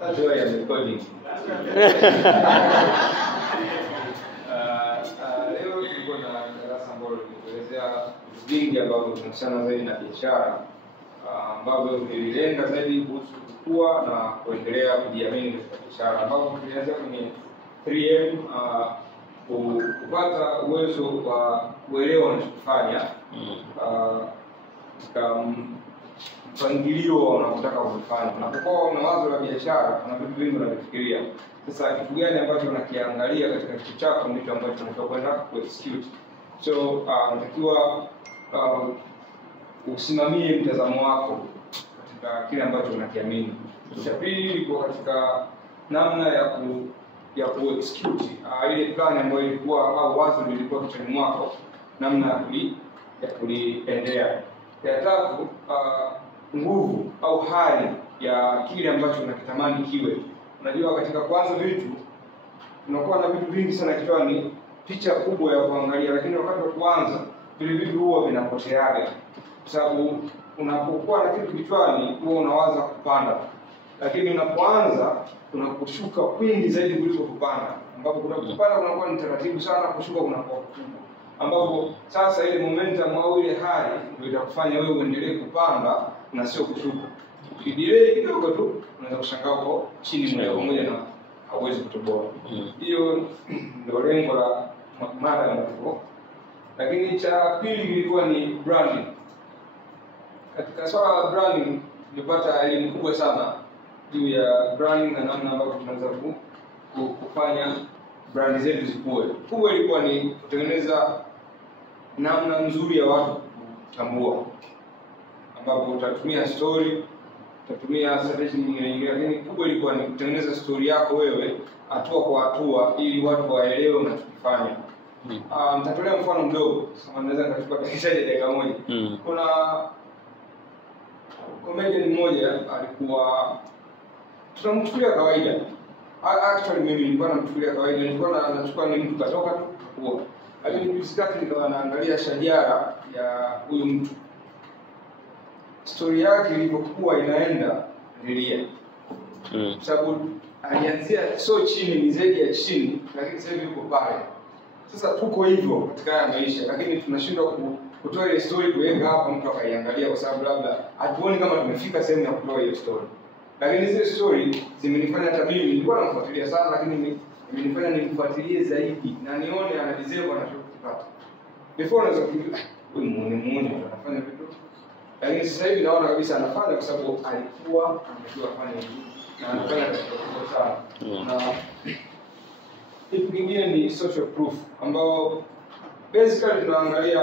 Najua ya recording. Leo tulikuwa na darasa ambalo linaelezea vingi ambavyo tunahusiana zaidi na biashara, ambavyo vililenga zaidi kuhusu kukua na kuendelea kujiamini katika biashara, ambapo tulianzia kwenye 3M, kupata uwezo wa kuelewa unachofanya katika mpangilio unaotaka kufanya. Unapokuwa una wazo la biashara, kuna vitu vingi unavifikiria. Sasa kitu gani ambacho unakiangalia katika kitu chako ndicho ambacho unataka kwenda ku-execute. So unatakiwa usimamie mtazamo wako katika kile ambacho unakiamini. Cha pili ilikuwa katika namna ya ku-execute ile plan ambayo ilikuwa au wazo lilikuwa kichwani mwako, namna ya kuliendea. Ya tatu, nguvu au hali ya kile ambacho unakitamani kiwe. Unajua katika kwanza vitu unakuwa na vitu vingi sana kichwani, picha kubwa ya kuangalia, lakini wakati wa kwanza vile vitu huwa vinapoteaga. Kwa sababu unapokuwa na kitu kichwani huwa unawaza kupanda, lakini unapoanza unakushuka kwingi zaidi kuliko kupanda, ambapo kupanda kunakuwa ni taratibu sana, kushuka kunakuwa kubwa, ambapo sasa ile momentum au ile hali ndio itakufanya wewe uendelee kupanda na sio kushuka. Ukidelay kidogo tu unaweza kushangaa uko chini moja kwa moja na hauwezi kutoboa. Hiyo ndio lengo la mada hapo. Lakini cha pili ilikuwa ni branding. Katika swala la branding nilipata elimu kubwa sana juu ya branding na namna ambavyo tunaweza kufanya brand zetu zikue. Kubwa ilikuwa ni kutengeneza namna nzuri ya watu kutambua, ambapo utatumia story, utatumia strategy nyingine, lakini kubwa ilikuwa ni kutengeneza story yako wewe hatua kwa hatua ili watu waelewe unachofanya. Nitatolea mfano mdogo, kama naweza nikachukua dakika moja. Kuna comedian mmoja alikuwa tunamchukulia kawaida. Actually mimi nilikuwa namchukulia kawaida, nilikuwa nachukua ni mtu katoka tu kwa. Lakini msitaki nikawa naangalia shajara ya huyu mtu. Story yake ilipokuwa inaenda nilia. Sababu alianzia so chini, ni zaidi ya chini, lakini sasa hivi yuko pale. Sasa tuko hivyo katika maisha, lakini tunashindwa kutoa ile story kuweka hapa mtu akaiangalia, kwa sababu labda hatuoni kama tumefika sehemu ya kutoa hiyo story. Lakini zile story zimenifanya hata mimi nilikuwa namfuatilia sana, lakini imenifanya nimfuatilie zaidi na nione ana deserve anachokipata. Before naweza kufikiria huyu muone anafanya vitu, lakini sasa hivi naona kabisa anafanya kwa sababu alikuwa anajua kufanya hivi na anafanya katika kitu sana. Na kitu kingine ni social proof, ambao basically tunaangalia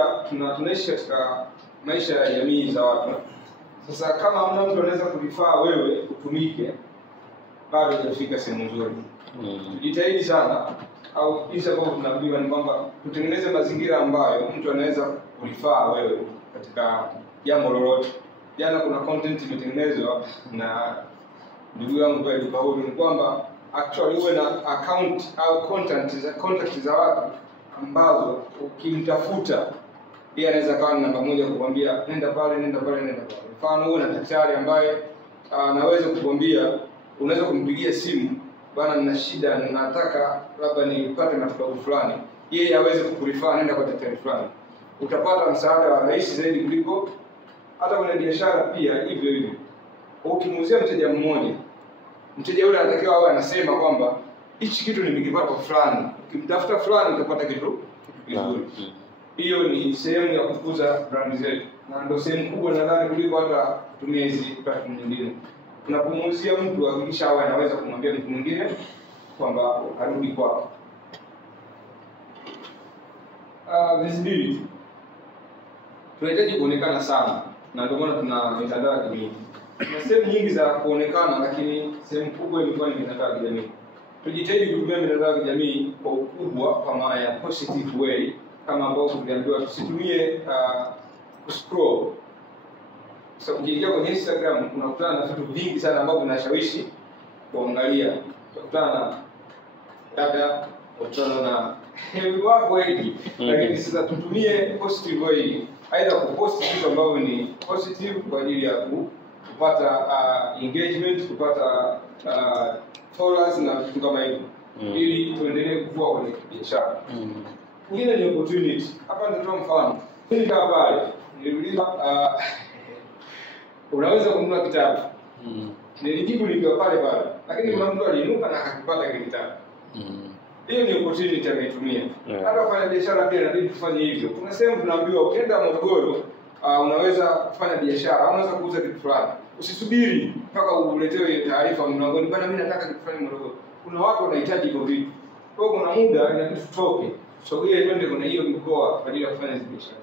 tunaishi katika maisha ya jamii za watu. Sasa kama mna mtu anaweza kulifaa wewe utumike, bado hujafika sehemu nzuri. Tujitahidi sana, au jinsi ambavyo tunaambiwa ni kwamba tutengeneze mazingira ambayo mtu anaweza kulifaa wewe katika jambo lolote. Jana kuna content imetengenezwa na ndugu yangu kwa Paulo, ni kwamba actually uwe na account au contact za watu ambazo ukimtafuta yeye anaweza kawa namba moja kukwambia nenda pale, nenda pale, nenda pale. Mfano wewe na daktari ambaye anaweza kukwambia, unaweza kumpigia simu, bwana nina shida, nataka labda nipate matibabu fulani, yeye aweze kukurifaa nenda kwa daktari fulani. Utapata msaada wa rahisi zaidi kuliko hata kwenye biashara pia hivyo hivyo. Ukimuuzia mteja mmoja, mteja yule anatakiwa awe anasema kwamba hichi kitu nimekipata kwa fulani, ukimtafuta fulani utapata kitu kizuri. Hiyo ni sehemu ya kukuza brand zetu, na ndio sehemu kubwa nadhani kuliko hata kutumia hizi platform nyingine. Unapomuuzia mtu hakikisha awe anaweza kumwambia mtu mwingine kwamba arudi kwako. Visibility. Tunahitaji kuonekana sana, na ndio maana tuna mitandao ya kijamii. Kuna sehemu nyingi za kuonekana, lakini sehemu kubwa ilikuwa ni mitandao ya kijamii. Tujitahidi kutumia mitandao ya kijamii kwa ukubwa, kwa maana ya positive way, kama ambao tuliambiwa tusitumie kuscroll. Sasa ukiingia kwenye Instagram unakutana na vitu vingi sana ambavyo vinashawishi kuangalia, utakutana labda kutana na wapo wengi, lakini sasa tutumie positive way, aidha kupost vitu ambavyo ni positive kwa ajili ya kupata engagement, kupata followers na vitu kama hivyo, ili tuendelee kukua kwenye biashara. Ingine ni opportunity. Hapa nitatoa mfano. Mimi kama pale niliuliza unaweza kununua kitabu. Nilijibu nikiwa pale pale, lakini kuna mtu aliinuka na akakipata kile kitabu. Hiyo ni opportunity ameitumia. Hata wafanya biashara pia inabidi tufanye hivyo. Kuna sehemu tunaambiwa ukienda Morogoro unaweza kufanya biashara, unaweza kuuza kitu fulani. Usisubiri mpaka uletewe taarifa mlangoni, bwana mimi nataka kitu fulani Morogoro. Kuna watu wanahitaji hivyo vitu. Kwa hiyo kuna muda inabidi tutoke. Sogea twende kuna hiyo mikoa kwa ajili ya kufanya hizo biashara.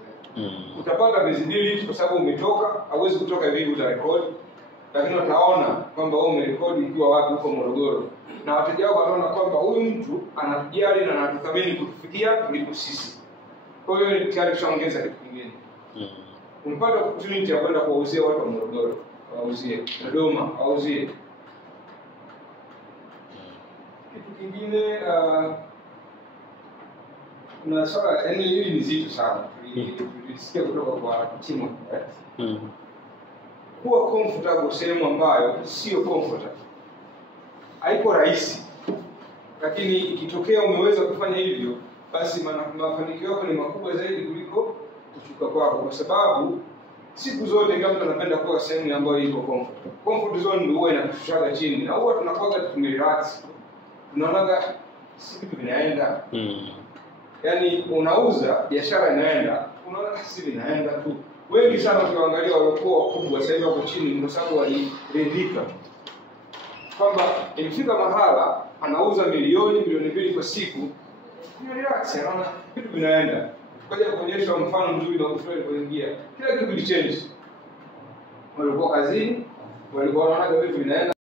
Utapata visibility kwa sababu umetoka, hauwezi kutoka hivi utarekodi. Lakini wataona kwamba wewe umerekodi ukiwa wapi huko Morogoro. Na wateja wao wanaona kwamba huyu mtu anatujali na anatuthamini kutufikia kuliko sisi. Kwa hiyo ni tayari kushaongeza kitu kingine. Unapata opportunity ya kwenda kuwauzia watu wa Morogoro, wauzie Dodoma, wauzie. Kitu kingine kuna swala, yaani hili ni zito sana. Tulisikia kutoka kwa timu. Kuwa comfortable sehemu ambayo sio comfortable. Haiko rahisi. Lakini ikitokea umeweza kufanya hivyo, basi mafanikio yako ni makubwa zaidi kuliko kushuka kwako, kwa sababu siku zote kama tunapenda kuwa sehemu ambayo iko comfort. Comfort zone ndio huwa inatushusha chini. Na huwa tunakuwa tumerelax. Tunaonaga siku vinaenda. Yaani unauza, biashara inaenda, unaona si vinaenda tu. Wengi sana tukiangalia walikuwa wakubwa sasa hivi wako chini kwa sababu waliridhika. Kwamba ilifika mahala anauza milioni 2 kwa siku, ni relax, anaona vitu vinaenda. Kaja kuonyesha mfano mzuri na kufanya kuingia. Kila kitu kilichange. Walikuwa kazini, walikuwa wanaona vitu vinaenda.